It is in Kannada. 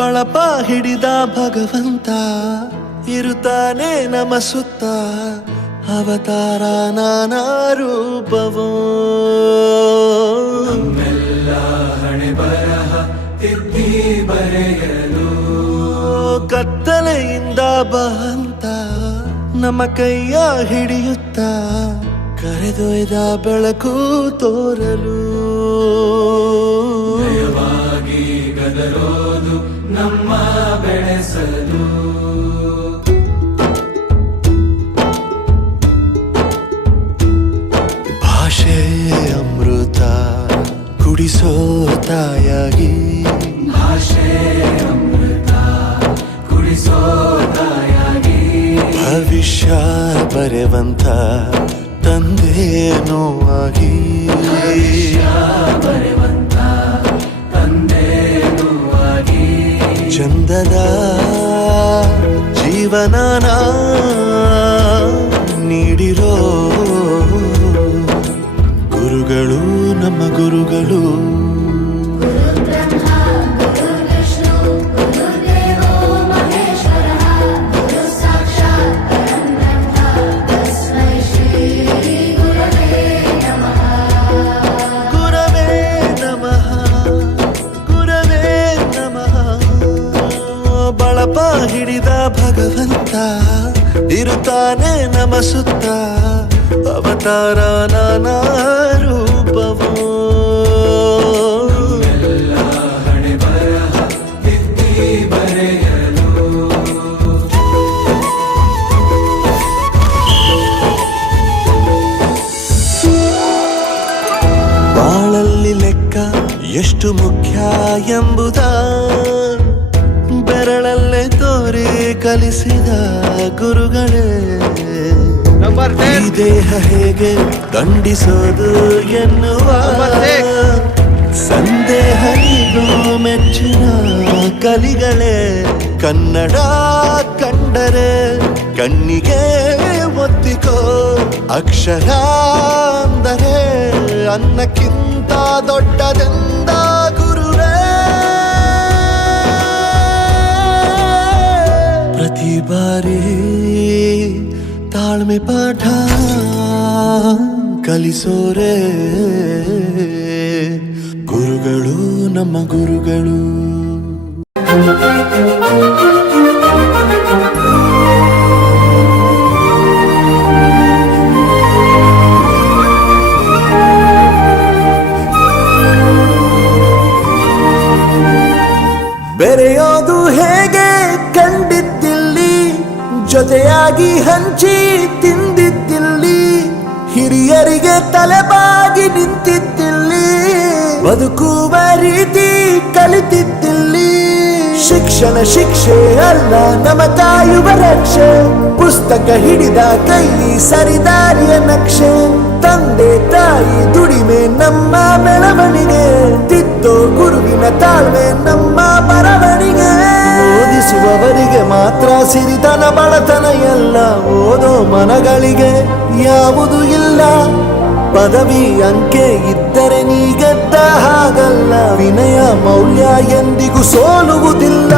ಬಳಪ ಹಿಡಿದ ಭಗವಂತ ಇರುತ್ತಾನೆ ನಮ ಸುತ್ತ ಅವತಾರ ನಾನಾ ರೂಪವೋ ನಮ್ಮೆಲ್ಲ ಹಣೆ ಬರಹ ತಿದ್ದಿ ಬರೆಯಲು ಕತ್ತಲೆಯಿಂದ ಬಂತ ನಮ್ಮ ಕೈಯ ಹಿಡಿಯುತ್ತ ಕರೆದೊಯ್ದ ಬೆಳಕು ತೋರಲು ಜಯವಾಗಿ ಗದರೋದು ನಮ್ಮ ಬೆಳೆಸಲು ಭಾಷೆ ಅಮೃತ ಕುಡಿಸೋ ತಾಯಾಗಿ ಭಾಷೆ ಅಮೃತ ಕುಡಿಸೋ ತಾಯಾಗಿ ಭವಿಷ್ಯ ಬರೆವಂತ ತಂದೇನೋ ಆಗಿ ಬರೆವಂತ ತಂದೇನೂ ಆಗಿ ಚಂದದ ಜೀವನನ ನೀಡಿರೋ ಗುರುಗಳು ನಮ್ಮ ಗುರುಗಳು ಬಳಪ ಹಿಡಿದ ಭಗವಂತ ಇರುತ್ತಾನೆ ನಮ ಸುತ್ತ ಅವತಾರ ನಾನಾ ರೂಪವೋ ಎಲ್ಲ ಹಣೆ ಬರಹ ತಿದ್ದಿ ಬರೆಯಲು ಬಾಳಲ್ಲಿ ಲೆಕ್ಕ ಎಷ್ಟು ಮುಖ್ಯ ಎಂಬುದ ಬೆರಳಲ್ಲೇ ತೋರಿ ಕಲಿಸಿದ ಗುರುಗಳೇ ಈ ದೇಹ ಹೇಗೆ ದಂಡಿಸೋದು ಎನ್ನುವ ಸಂದೇಹನಿಗೂ ಮೆಚ್ಚಿನ ಕಲಿಗಳೇ ಕನ್ನಡ ಕಂಡರೆ ಕಣ್ಣಿಗೆ ಒತ್ತಿಕೋ ಅಕ್ಷರ ಅಂದರೆ ಅನ್ನಕ್ಕಿಂತ ದೊಡ್ಡದೆಂದ ಗುರುವೇ ಪ್ರತಿ ಬಾರಿ ತಾಳ್ಮೆ ಪಾಠ ಕಲಿಸೋರೆ ಗುರುಗಳು ನಮ್ಮ ಗುರುಗಳು ಬೆರೆಯೋದು ಹೇಗೆ ಕಂಡಿದ್ದಿಲ್ಲಿ ಜೊತೆಯಾಗಿ ಹಂಚಿ ತಿಂದಿದ್ದಿಲ್ಲಿ ಹಿರಿಯರಿಗೆ ತಲೆಬಾಗಿ ನಿಂತಿದ್ದಿಲ್ಲಿ ಬದುಕುವ ರೀತಿ ಕಲಿತಿದ್ದಿಲ್ಲಿ ಶಿಕ್ಷಣ ಶಿಕ್ಷೆ ಅಲ್ಲ ನಮ ಕಾಯುವ ರಕ್ಷೆ ಪುಸ್ತಕ ಹಿಡಿದ ಕೈ ಸರಿದಾರಿಯ ನಕ್ಷೆ ತಂದೆ ತಾಯಿ ದುಡಿಮೆ ನಮ್ಮ ಬೆಳವಣಿಗೆ ತಿದ್ದೋ ಗುರುವಿನ ತಾಳ್ಮೆ ನಮ್ಮ ಬರವಣಿಗೆ ಓದಿಸುವವರಿಗೆ ಮಾತ್ರ ಸಿರಿತನ ಬಡತನ ಎಲ್ಲ ಓದೋ ಮನಗಳಿಗೆ ಯಾವುದು ಇಲ್ಲ ಪದವಿ ಅಂಕೆ ಇದ್ದರೆ ನೀ ಗೆದ್ದ ಹಾಗಲ್ಲ ವಿನಯ ಮೌಲ್ಯ ಎಂದಿಗೂ ಸೋಲುವುದಿಲ್ಲ